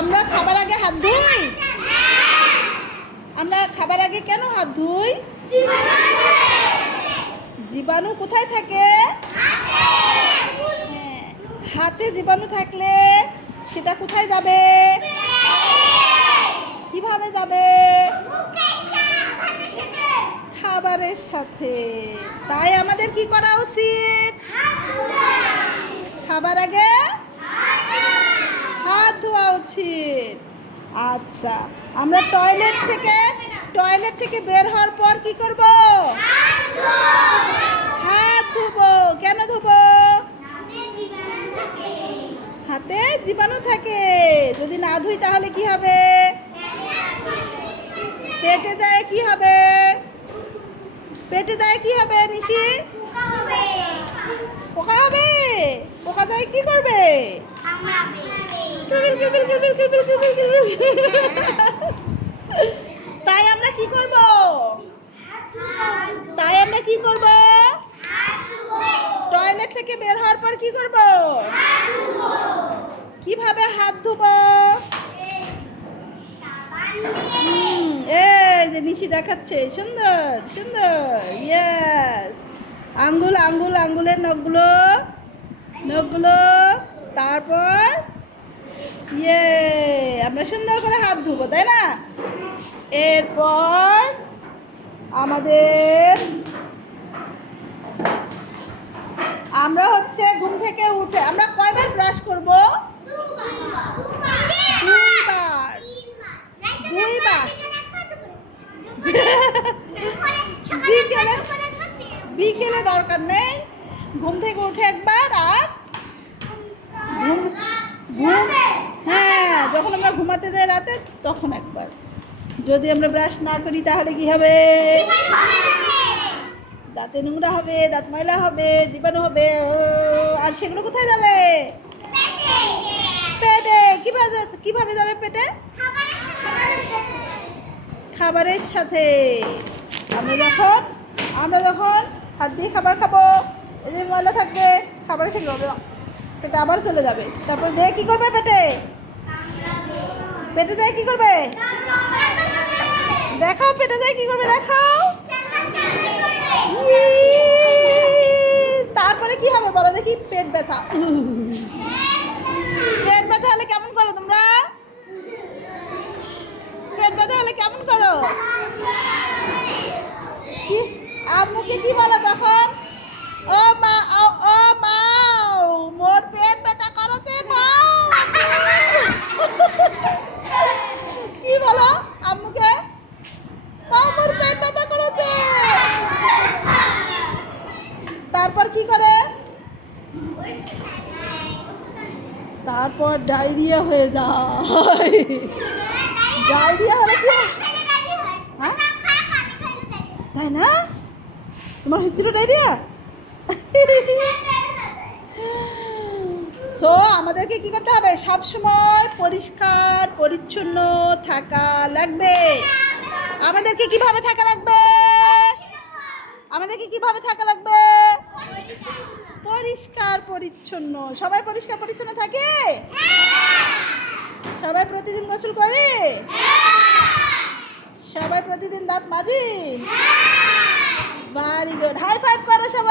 আমরা খাবার আগে হাত ধুই? আমরা খাবার আগে কেন হাত ধুই? জীবাণু কোথায় থাকে? হ্যাঁ, হাতে জীবাণু থাকলে সেটা কোথায় যাবে? কীভাবে যাবে? খাবারের সাথে। তাই আমাদের কি করা উচিত? খাবার আগে হাত ধোয়া উচিত আচ্ছা আমরা টয়লেট থেকে টয়লেট থেকে বের হওয়ার পর কি করব? হাত ধুবো। কেন ধুবো? হাতে জীবাণু থাকে। যদি না ধুই তাহলে কি হবে? পেটে যায় কি হবে? পেটে যায় কি হবে, নিশি? পোকা হবে। পোকা যায় কি করবে? তাই আমরা কি করব? তাই আমরা কি করব? টয়লেট থেকে বের হওয়ার পর কি করব? কীভাবে হাত ধুবো? এই যে নিশি দেখাচ্ছে, সুন্দর সুন্দর ইয়েস আঙ্গুল আঙ্গুল, আঙ্গুলের নখগুলো নখগুলো, তারপর ইয়ে আমরা সুন্দর করে হাত ধুবো, তাই না? এরপর আমাদের আমরা হচ্ছে ঘুম থেকে উঠে, আমরা কয়বার ব্রাশ করব? দুইবার। দুইবার। বিকেলে বিকেলে দরকার নেই। ঘুম থেকে উঠে একবার আর ঘুম ঘুম যখন আমরা ঘুমাতে যাই রাতে তখন একবার। যদি আমরা ব্রাশ না করি তাহলে কি হবে? দাঁতে নোংরা হবে দাঁত ময়লা হবে জীবাণু হবে। ও, আর সেগুলো কোথায় যাবে? পেটে। কীভাবে কীভাবে যাবে পেটে? খাবারের সাথে। আমরা যখন আমরা যখন হাত দিয়ে খাবার খাব যে ময়লা থাকবে খাবারের সাথে পেটে আবার চলে যাবে। তারপরে যে কি করবে পেটে? পেটে যায় কি করবে? দেখাও পেটে যায় কি করবে দেখাও। ইয়ে, তারপরে কি হবে বলো দেখি পেট ব্যথা। পেট ব্যথা হলে কেমন করো তোমরা? পেট ব্যথা হলে কেমন করো? কি? আম্মুকে কি বলো তখন? ও মা ও ও মা মোর পেট ব্যথা করছে মাও কি বলো আম্মুকে মা মোর পেট ব্যথা করেছে তারপর কি করে? তারপর ডায়রিয়া হয়ে যায়। ডায়রিয়া হলে কি হ্যাঁ? তাই না? তোমার হয়েছিল ডায়রিয়া? সো আমাদেরকে কি করতে হবে? সব সময় পরিষ্কার, পরিচ্ছন্ন থাকা লাগবে। আমাদেরকে কীভাবে থাকা লাগবে? আমাদেরকে কীভাবে থাকা লাগবে? পরিষ্কার, পরিচ্ছন্ন। সবাই পরিষ্কার, পরিচ্ছন্ন থাকে? সবাই প্রতিদিন গোসল করে? সবাই প্রতিদিন দাঁত মাঝি ভেরি গুড হাই ফাইভ করো সবাই।